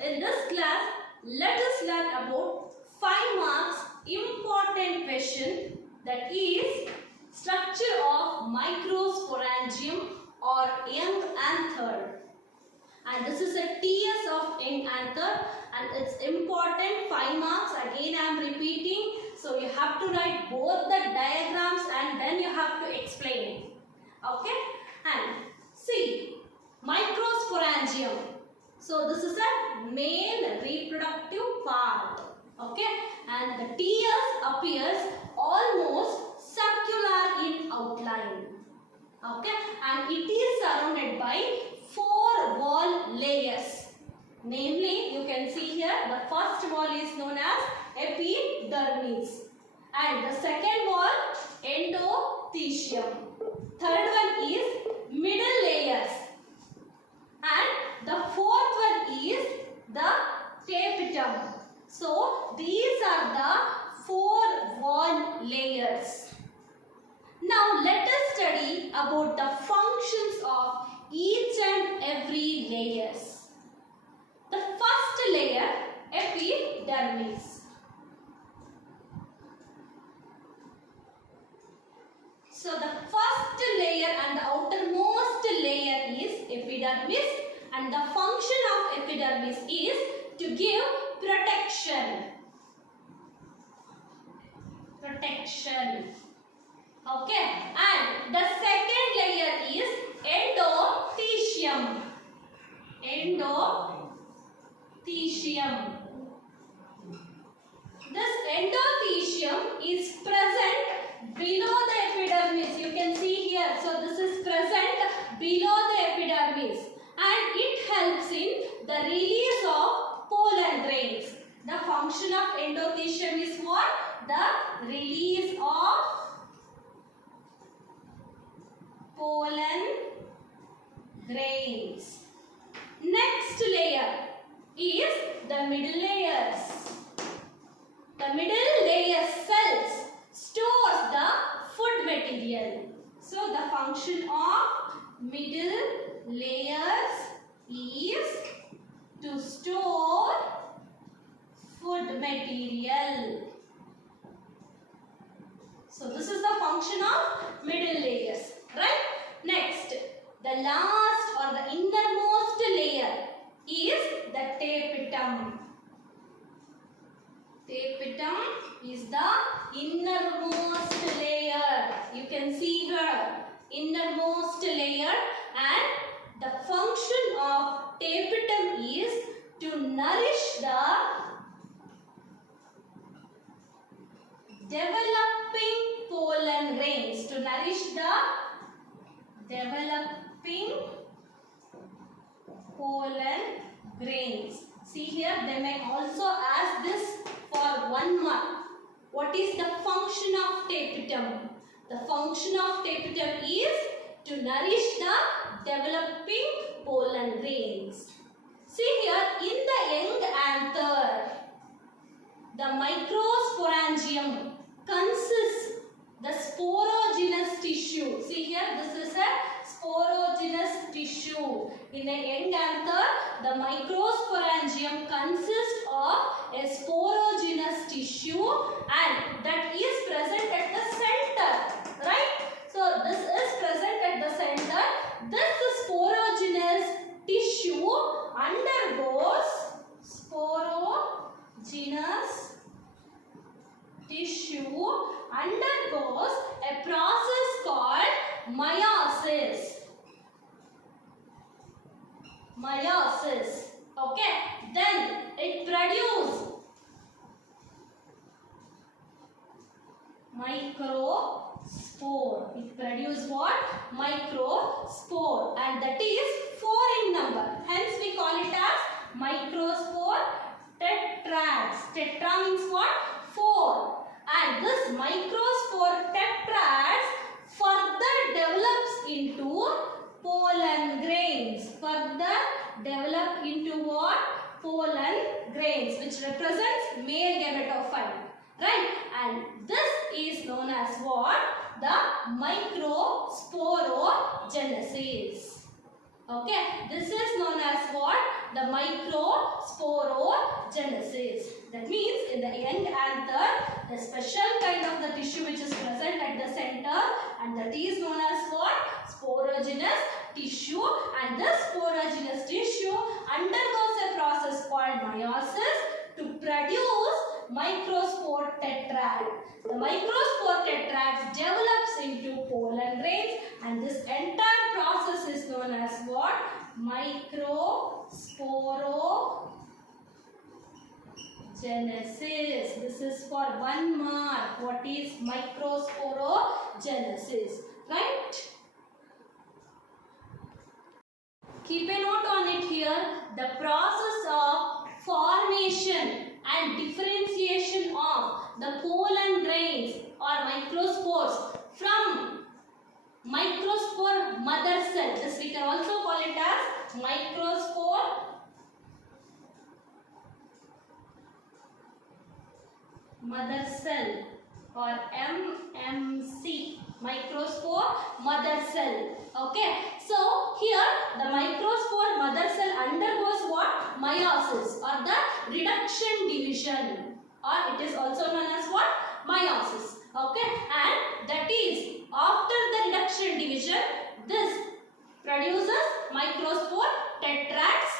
In this class, let us learn about 5 marks important question, that is structure of microsporangium or young anther. And this is a TS of young anther and it's important 5 marks. Again I am repeating. So you have to write both the diagrams and then you have to explain. Okay? And see, microsporangium. So this is a male reproductive part. Okay? And the TS appears almost circular in outline. Okay? And it is surrounded by 4 wall layers. Namely, you can see here the first wall is known as epidermis. And the second wall, endothecium. Third one is middle layers. And the fourth one is the tapetum. So, these are the 4 wall layers. Now, let us study about the functions of each and every layers. The first layer, epidermis. So, the first layer and the outermost layer is epidermis, and the function of epidermis is to give protection. Okay, and the second layer is endothecium. This endothecium is present below the epidermis. You can see here. So this is present below the epidermis and it helps in the release of pollen grains. The function of endothecium is what? The release of pollen grains. Next layer is the middle layers. The middle layer cells stores the food material. So the function of middle layers is to store food material. So this is the function of middle layers, right? Next, the last or the innermost layer is the tapetum. Tapetum is the innermost layer. You can see here, innermost layer, and the function of tapetum is to nourish the developing pollen grains. To nourish the developing pollen grains. See here, they may also ask this for 1 mark. What is the function of tapetum? The function of tapetum is to nourish the developing pollen grains. See here, in the young anther, the microsporangium consists the sporogenous tissue. See here, this is a sporogenous tissue. In a young anther, the microsporangium consists of a sporogenous tissue and that is present at the center, right? So this is present at the center. This sporogenous tissue undergoes a process called meiosis. Okay, then it produces microspore. It produces what? Microspore, and that is 4 in number. Hence we call it as microspore tetrads. Tetra means what? 4. And this microspore tetrads further develops into pollen grains. Further develop into what? Pollen grains, which represents male gametophyte. Right? And this is known as what? The microsporogenesis. Okay, this is known as what? The microsporogenesis. That means in the young anther, the special kind of the tissue which is present at the center, and that is known as what? Sporogenous tissue, and this sporogenous tissue undergoes a process called meiosis to produce microspore tetrad. The microspore tetrads develops into pollen grains, and this entire process is known as what? Microsporogenesis. This is for 1 mark. What is microsporogenesis? Right? Keep a note on it here. The process of formation and differentiation of the pollen grains or microspores from microspore mother cell. This we can also call it as microspore mother cell or MMC, microspore mother cell. Okay, so here the microspore mother cell undergoes what? Meiosis or the reduction division, or it is also known as what? Meiosis. Okay, and that is after the reduction division, this produces microspore tetrads.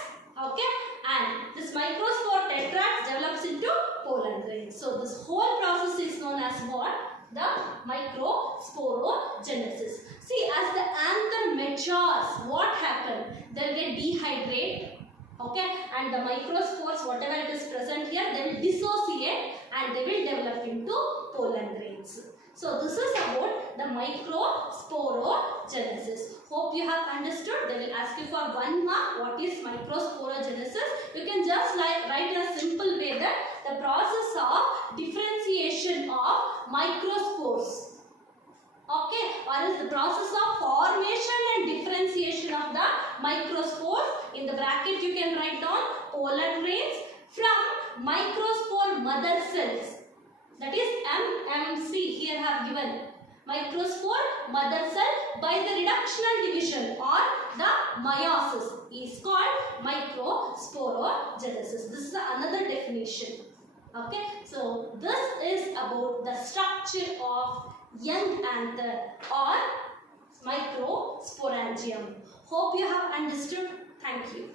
Okay, and this microspore tetrads develops into pollen grains. So this whole process is known as what? The microsporogenesis. See, as the anther matures, what happens? They will get dehydrate. Okay, and the microspores, whatever it is present here, they will dissociate and they will develop into pollen grains. So this is about the microsporogenesis. Hope you have understood. They will ask you for 1 mark. What is microsporogenesis? You can just write in a simple way that the process of differentiation of microspores. Okay, or is the process of formation and differentiation of the microspores. In the bracket you can write down pollen grains from microspore mother cells. That is MMC. Here I have given microspore mother cell by the reductional division or the meiosis is called microsporogenesis. This is another definition. Okay, so this is about the structure of young anther or microsporangium. Hope you have understood. Thank you.